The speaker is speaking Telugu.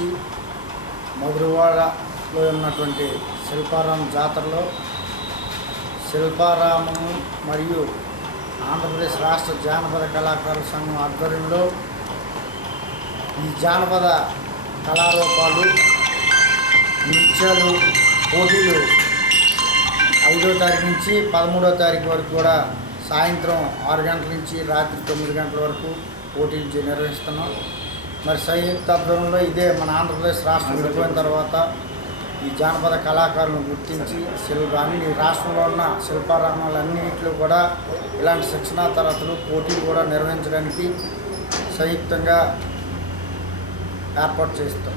నుంచి మధురవాడలో ఉన్నటువంటి శిల్పారామం జాతరలో శిల్పారామము మరియు ఆంధ్రప్రదేశ్ రాష్ట్ర జానపద కళాకారుల సంఘం ఆధ్వర్యంలో ఈ జానపద కళారూపాలు, నృత్యాలు పోటీలు 5వ తారీఖు నుంచి 13వ తారీఖు వరకు కూడా సాయంత్రం 6 గంటల నుంచి రాత్రి 9 గంటల వరకు పోటీలు నిర్వహిస్తున్నాం. మరి సంయుక్త ఆధ్వర్యంలో ఇదే మన ఆంధ్రప్రదేశ్ రాష్ట్రం విడిపోయిన తర్వాత ఈ జానపద కళాకారులను గుర్తించి అన్ని రాష్ట్రంలో ఉన్న శిల్పారామాలన్నింటిలో కూడా ఇలాంటి శిక్షణా తరగతులు పోటీలు కూడా నిర్వహించడానికి సంయుక్తంగా ఏర్పాటు చేస్తాం.